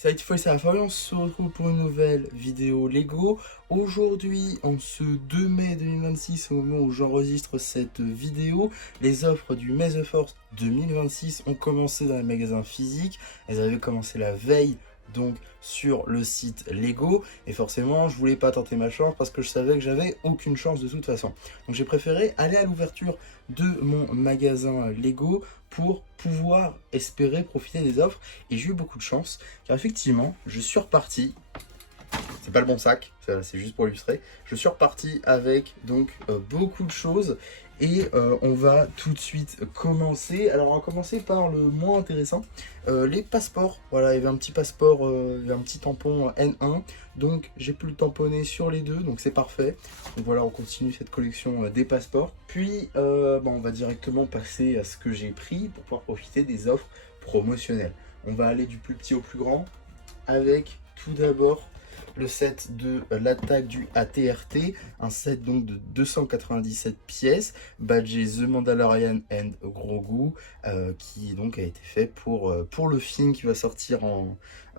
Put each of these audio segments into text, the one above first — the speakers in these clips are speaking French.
Salut Foy, c'est Fabien, on se retrouve pour une nouvelle vidéo Lego. Aujourd'hui, en ce 2 mai 2026, au moment où j'enregistre cette vidéo, les offres du May the Force 2026 ont commencé dans les magasins physiques. Elles avaient commencé la veille, donc sur le site Lego. Et forcément, je voulais pas tenter ma chance parce que je savais que j'avais aucune chance de toute façon. Donc j'ai préféré aller à l'ouverture de mon magasin Lego pour pouvoir espérer profiter des offres. Et j'ai eu beaucoup de chance. Car effectivement, je suis reparti. C'est pas le bon sac, c'est juste pour illustrer. Je suis reparti avec donc beaucoup de choses et on va tout de suite commencer. Alors on va commencer par le moins intéressant, les passeports. Voilà, il y avait un petit passeport, il y avait un petit tampon N1, donc j'ai pu le tamponner sur les deux, donc c'est parfait. Donc voilà, on continue cette collection des passeports. Puis on va directement passer à ce que j'ai pris pour pouvoir profiter des offres promotionnelles. On va aller du plus petit au plus grand avec tout d'abord le set de l'attaque du ATRT, un set donc de 297 pièces, badgé The Mandalorian and Grogu, qui donc a été fait pour le film qui va sortir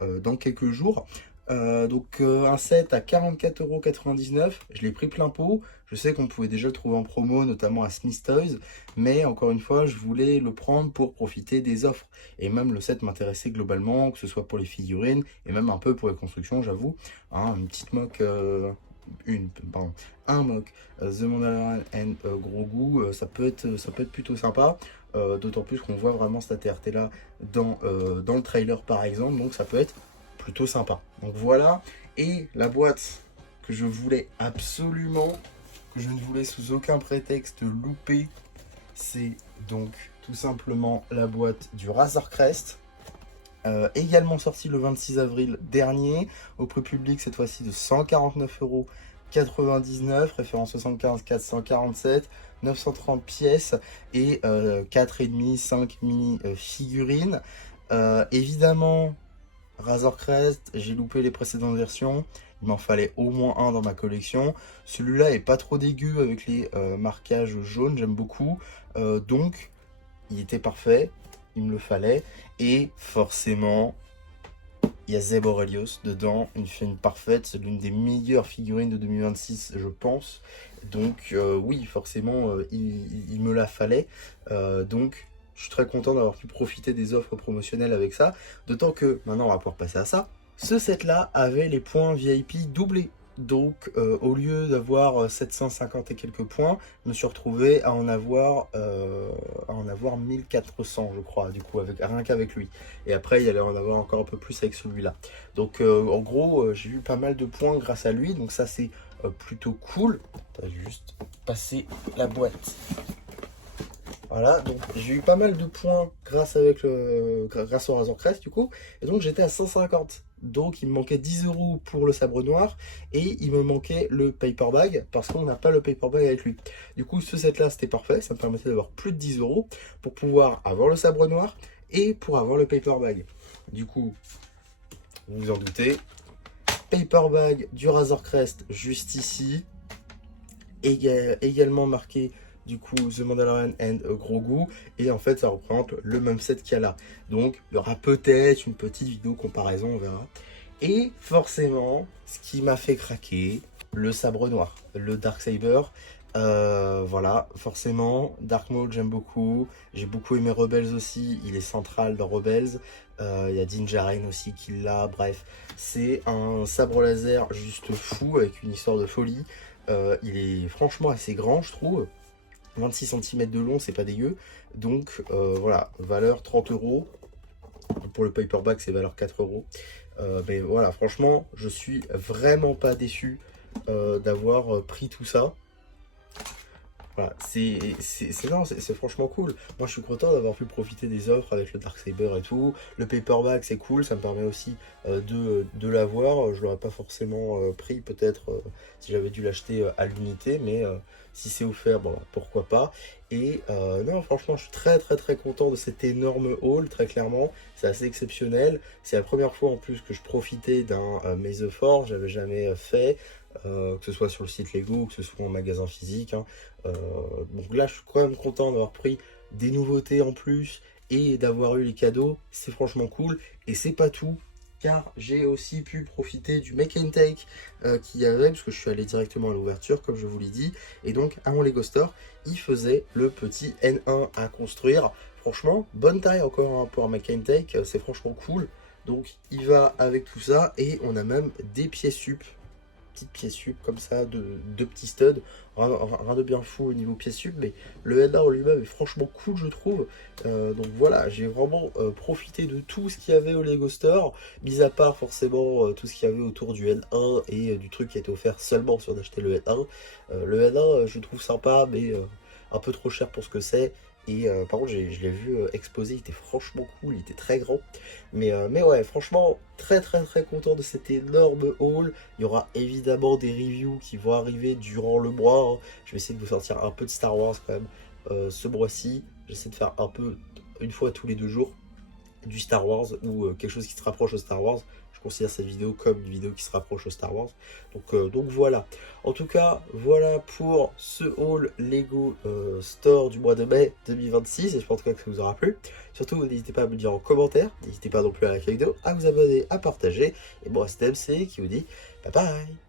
dans quelques jours. Un set à 44,99 €, je l'ai pris plein pot. Je sais qu'on pouvait déjà le trouver en promo, notamment à Smith Toys, mais encore une fois, je voulais le prendre pour profiter des offres. Et même le set m'intéressait globalement, que ce soit pour les figurines et même un peu pour les constructions, j'avoue. Hein, une petite mock, un mock The Mandalorian and Grogu, ça peut être plutôt sympa. D'autant plus qu'on voit vraiment cette ATRT là dans le trailer par exemple, donc ça peut être plutôt sympa. Donc voilà, et la boîte que je voulais absolument, que je ne voulais sous aucun prétexte louper, c'est donc tout simplement la boîte du Razor Crest, également sortie le 26 avril dernier, au prix public cette fois-ci de 149,99 €, référence 75 447, 930 pièces et 4,5 5 mini figurines. Évidemment, Razor Crest, j'ai loupé les précédentes versions, il m'en fallait au moins un dans ma collection. Celui-là est pas trop dégueu avec les marquages jaunes, j'aime beaucoup. Donc, il était parfait, il me le fallait. Et forcément, il y a Zeb Orrelios dedans, une figurine parfaite, c'est l'une des meilleures figurines de 2026, je pense. Donc oui, forcément, il me la fallait. Donc, je suis très content d'avoir pu profiter des offres promotionnelles avec ça. D'autant que, maintenant on va pouvoir passer à ça. Ce set-là avait les points VIP doublés. Donc, au lieu d'avoir 750 et quelques points, je me suis retrouvé à en avoir 1400, je crois, du coup, rien qu'avec lui. Et après, il y allait en avoir encore un peu plus avec celui-là. Donc, en gros, j'ai eu pas mal de points grâce à lui. Donc, ça, c'est plutôt cool. T'as juste passé la boîte. Voilà, donc j'ai eu pas mal de points grâce au Razor Crest du coup, et donc j'étais à 150. Donc il me manquait 10 € pour le sabre noir et il me manquait le paper bag parce qu'on n'a pas le paper bag avec lui. Du coup, ce set là c'était parfait, ça me permettait d'avoir plus de 10 € pour pouvoir avoir le sabre noir et pour avoir le paper bag. Du coup, vous vous en doutez, paper bag du Razor Crest juste ici, également marqué du coup The Mandalorian and Grogu, et en fait ça représente le même set qu'il y a là. Donc il y aura peut-être une petite vidéo comparaison, on verra. Et forcément, ce qui m'a fait craquer, le sabre noir, le Darksaber. Voilà, forcément, Dark Maul j'aime beaucoup. J'ai beaucoup aimé Rebels aussi, il est central dans Rebels. Il y a Din Djarin aussi qui l'a, bref. C'est un sabre laser juste fou avec une histoire de folie. Il est franchement assez grand, je trouve. 26 cm de long, c'est pas dégueu. Donc voilà, valeur 30 €. Pour le paperback, c'est valeur 4 €. Mais voilà, franchement, je suis vraiment pas déçu d'avoir pris tout ça. Voilà, c'est franchement cool. Moi, je suis content d'avoir pu profiter des offres avec le Darksaber et tout. Le paperback, c'est cool. Ça me permet aussi de l'avoir. Je l'aurais pas forcément pris, peut-être, si j'avais dû l'acheter à l'unité. Mais si c'est offert, bon, pourquoi pas. Et non, franchement, je suis très, très, très content de cet énorme haul, très clairement. C'est assez exceptionnel. C'est la première fois, en plus, que je profitais d'un May the Force. J'avais jamais fait. Que ce soit sur le site Lego ou que ce soit en magasin physique, hein. Donc là je suis quand même content d'avoir pris des nouveautés en plus et d'avoir eu les cadeaux, c'est franchement cool. Et c'est pas tout, car j'ai aussi pu profiter du make and take qu'il y avait, parce que je suis allé directement à l'ouverture, comme je vous l'ai dit, et donc à mon Lego Store, il faisait le petit N1 à construire. Franchement, bonne taille encore hein, pour un make and take, c'est franchement cool. Donc il va avec tout ça, et on a même des pièces sup, petites pièces sup comme ça, de petits studs, rien de bien fou au niveau pièces sup, mais le N1 en lui-même est franchement cool je trouve. Donc voilà, j'ai vraiment profité de tout ce qu'il y avait au Lego Store, mis à part forcément tout ce qu'il y avait autour du N1 et du truc qui était offert seulement si on achetait le N1. Le N1 je trouve sympa, mais un peu trop cher pour ce que c'est. Et par contre, je l'ai vu exposé, il était franchement cool, il était très grand. Mais ouais, franchement, très content de cet énorme haul. Il y aura évidemment des reviews qui vont arriver durant le mois. Hein. Je vais essayer de vous sortir un peu de Star Wars quand même ce mois-ci. J'essaie de faire un peu, une fois tous les 2 jours, du Star Wars ou quelque chose qui se rapproche au Star Wars. Je considère cette vidéo comme une vidéo qui se rapproche au Star Wars. Donc voilà. En tout cas, voilà pour ce haul Lego Store du mois de mai 2026. Et je pense que ça vous aura plu. Surtout, n'hésitez pas à me dire en commentaire. N'hésitez pas non plus à liker la vidéo, à vous abonner, à partager. Et moi, c'était MC qui vous dit bye bye.